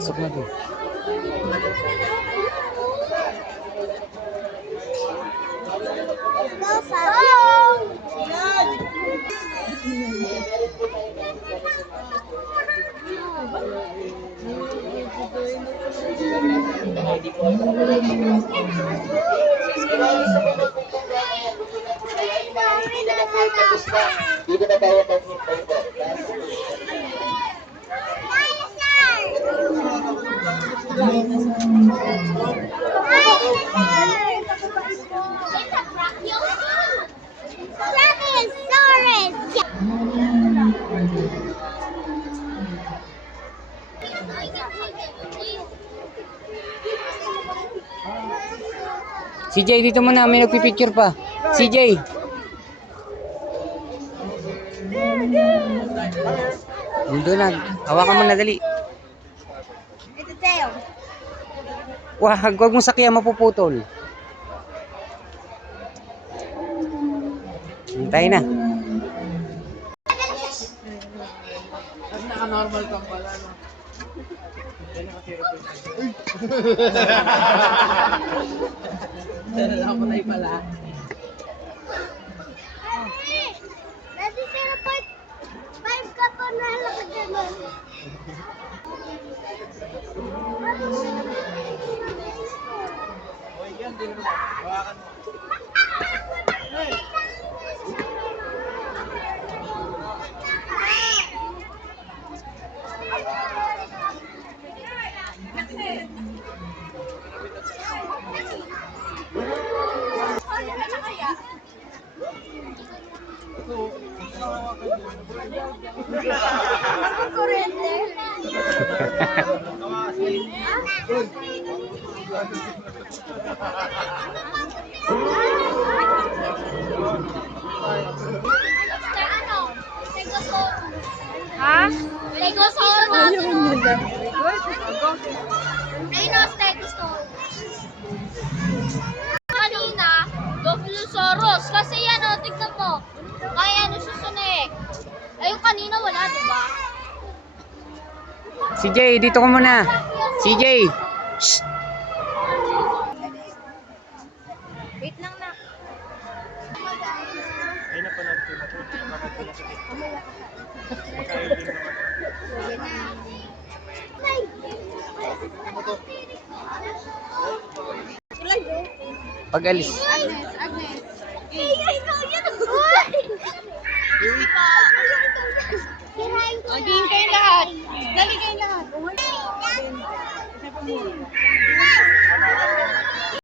Pasok na doon. Dito na tayo mag-hintay po. CJ, dito muna. May nagpipicture pa. CJ. Doon na. Hawakan mo na dali. Ito tayo. Wag mo sakyan, mapuputol. Hintay na. Mas naka-normal kang pala, no? Nakamatay pala. Dati 0.5 ka pa nalakad naman. Ha? Stegosaurus. Ayun o, Stegosaurus. Kanina, Dilophosaurus. Kasi yan o, tignan mo. Kaya ano susunik. Ayun kanina wala, diba? CJ, dito ka muna. CJ. Shh. Wait lang na. Pag-alis. Agnes. Maging kayo lahat. Dali kayo lahat.